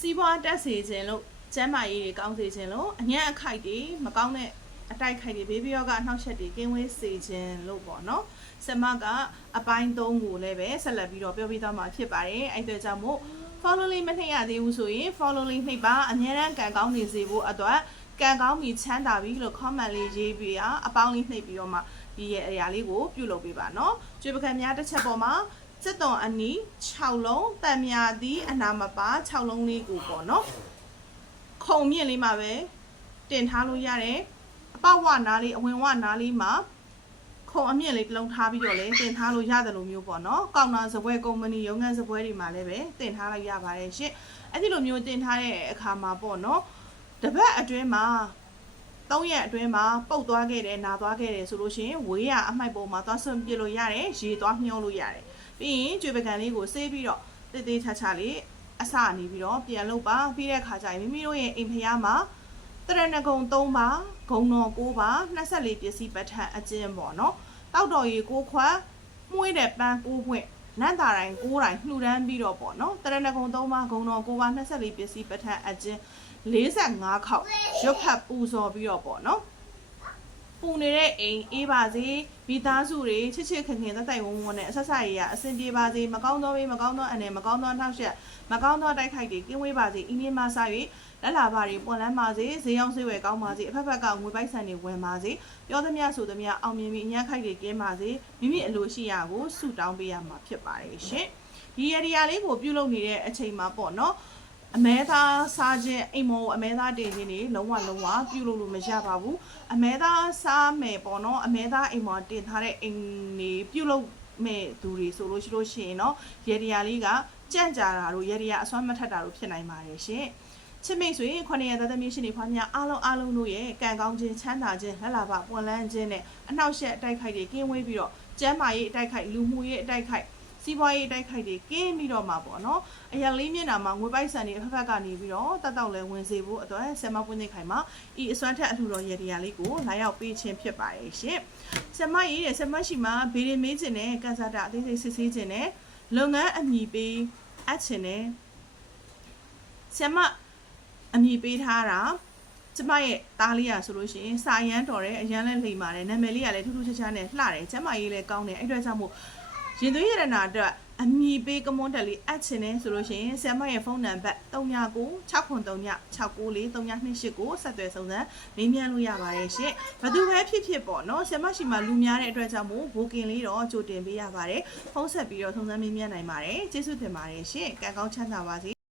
စီးပွားတက်စေခြင်းလို့ကျမ်းမာရေးတွေကောင်းစေခြင်းလို့အညံ့အခိုက်တွေမကောင်းတဲ့အတိုက်ခိုက်တွေဘေးဘီယောကအနှောက်အယှက်တွေကင်းဝေးစေခြင်းလို့ပေါ့နော်ဆမကအပိုင်း3ကိုလည်းပဲဆက်လက်ပြီးတော့ပြောပြသွားမှာဖြစ်ပါတယ်အဲ့အတွက်ကြောင့်မို့ follow link မနှိပ်ရသေးဘူးဆိုရင် follow link နှိပ်ပါအများအားကံကောင်းနေစေဖို့အတွက်ကံကောင်းပြီးချမ်းသာပြီးလို့ comment လေးရေးပြီးအပေါင်းလေးနှိပ်ပြီးတော့မှဒီရဲ့အရာလေးကိုပြုလုပ်ပေးပါနော်ကျွေးပကံများတစ်ချက်ပေါ်မှာစစ်တော်အနီး6လုံးတန်မြာသည်အနာမပါ6လုံးလေးကိုပေါ့နော်ခုံမြင့်လေးမှာပဲတင်ထားလို့ရတယ်အပေါက်ဝနားလေးအဝင်ဝနားလေးမှာခုံအမြင့်လေးတစ်လုံးထားပြီးတော့လေတင်ထားလို့ရတယ်လို့မျိုးပေါ့နော်ကောင်းတာစပွဲကုမ္ပဏီရုံးခန်းစပွဲတွေမှာလည်းပဲတင်ထားလိုက်ရပါတယ်ရှင်အဲ့ဒီလိုမျိုးတင်ထားတဲ့အခါမှာပေါ့နော်တပတ်အတွင်းမှာ3ရက်အတွင်းမှာပုတ်သွားခဲ့တယ်နာသွားခဲ့တယ်ဆိုလို့ရှိရင်ဝေးရအမိုက်ပေါ်မှာသွားဆွန့်ပစ်လို့ရတယ်ရေသွားမျောလို့ရတယ်ပြီးရင်ကြွေပကံလေးကိုဆေးပြီးတော့တိတ်တိတ်ချာချာလေးအစနေပြီးတော့ပြန်လုပ်ပါပြီးတဲ့အခါကျရင်မိမိတို့ရဲ့အိမ်ဖျားမှာတရဏဂုံ3ပါဂုံတော်9ပါ24ပစ္စည်းပဋ္ဌာန်းအကျဉ်းပေါ့နော်တောက်တော်ရီ6ခွက်မှုေးတဲ့ပန်း9ပွင့်နန်းတာတိုင်း9တိုင်းလှူဒန်းပြီးတော့ပေါ့နော်တရဏဂုံ3ပါဂုံတော်9ပါ24ပစ္စည်းပဋ္ဌာန်းအကျဉ်း45ခေါက်ရွတ်ဖတ်ပူဇော်ပြီးတော့ပေါ့နော်ပူနေတဲ့အိမ်အေးပါစေမိသားစုတွေချစ်ချစ်ခင်ခင်တိုက်ဝုန်းဝုန်းနဲ့အဆက်ဆက်ရအဆင်ပြေပါစေမကောင်းသောဘေးမကောင်းသောအနေမကောင်းသောနှောက်ယှက်မကောင်းသောတိုက်ခိုက်တွေကင်းဝေးပါစေအင်းင်းမဆ၍လက်လာပါတွေပွန်လန်းပါစေဈေးရောက်ဈေးဝယ်ကောင်းပါစေအဖက်ဖက်ကငွေပိုက်ဆံတွေဝင်ပါစေပြောသမျှဆိုသမျှအောင်မြင်ပြီးအញ្ញခိုက်တွေကင်းပါစေမိမိအလိုရှိရာကိုဆုတောင်းပေးရမှာဖြစ်ပါတယ်ရှင်ဒီအရာလေးကိုပြုလုပ်နေတဲ့အချိန်မှာပေါ့နော်အမဲသားစားခြင်းအိမ်မောအမဲသားတင်ခြင်းတွေလုံးဝပြုလုပ်လို့မရပါဘူးအမဲသားစားမယ်ပေါ့နော်အမဲသားအိမ်မောတင်ထားတဲ့အိမ်တွေပြုလုပ်မဲ့သူတွေဆိုလို့ရှိရင်တော့ရေဒီယာလေးကကြန့်ကြာတာတို့ရေဒီယာအစွမ်းမထက်တာတို့ဖြစ်နိုင်ပါတယ်ရှင်ချစ်မိတ်ဆွေ9ရက်သားသမီးရှင်တွေဖွားများအားလုံးတို့ရဲ့ကံကောင်းခြင်းချမ်းသာခြင်းလက်လာပပွန်လန်းခြင်းနဲ့အနှောက်အယှက်အတိုက်ခိုက်တွေကင်းဝေးပြီးတော့ကျမ်းမာရေးအတိုက်ခိုက်လူမှုရေးအတိုက်ခိုက်စီးပွားရေးတိုက်ခိုက်တွေကင်းပြီးတော့မှာပေါ့နော်အရာလေးမျက်နှာမှာငွေပိုက်ဆံတွေအဖက်ဖက်ကနေပြီးတော့တက်တောက်လဲဝင်စေဖို့အတွက်ဆမ်မပွင့်နေခိုင်မှာဤအစွမ်းထက်အလှူတော်ရေဒီယာလေးကိုလာရောက်ပေးခြင်းဖြစ်ပါတယ်ရှင်ဆမ်မရေးဆမ်မရှိမှာဗီဒီမေးခြင်းနဲ့ကန်ဆာတာအသေးစိတ်စစ်ဆေးခြင်းနဲ့လုပ်ငန်းအမည်ပေးအပ်ခြင်းနဲ့ဆမ်မအမည်ပေးထားတာကျမရဲ့သားလေးရဆိုလို့ရှိရင်စာရမ်းတော်တဲ့အရန်လဲလိမ္မာတယ်နာမည်လေးကလည်းထူးထူးခြားခြားနဲ့လှတယ်ကျမရေးလည်းကောင်းတယ်အဲ့အတွက်ကြောင့်မို့ရင်သွေးရတနာအတွက်အမည်ပေးကမွန်းတက်လေးအပ်ချင်တယ်ဆိုလို့ရှိရင်ဆမ်မရဲ့ဖုန်းနံပါတ်3996933928ကိုဆက်သွယ်စုံစမ်းမေးမြန်းလို့ရပါတယ်ရှင်ဘယ်သူပဲဖြစ်ပေါ့နော်ဆမ်မရှိမှလူများတဲ့အတွက်ကြောင့်မို့ဘိုကင်လေးတော့ကြိုတင်ပေးရပါတယ်ဖုန်းဆက်ပြီးတော့စုံစမ်းမေးမြန်းနိုင်ပါတယ်ကျေးဇူးတင်ပါတယ်ရှင်ကံကောင်းချမ်းသာပါစေ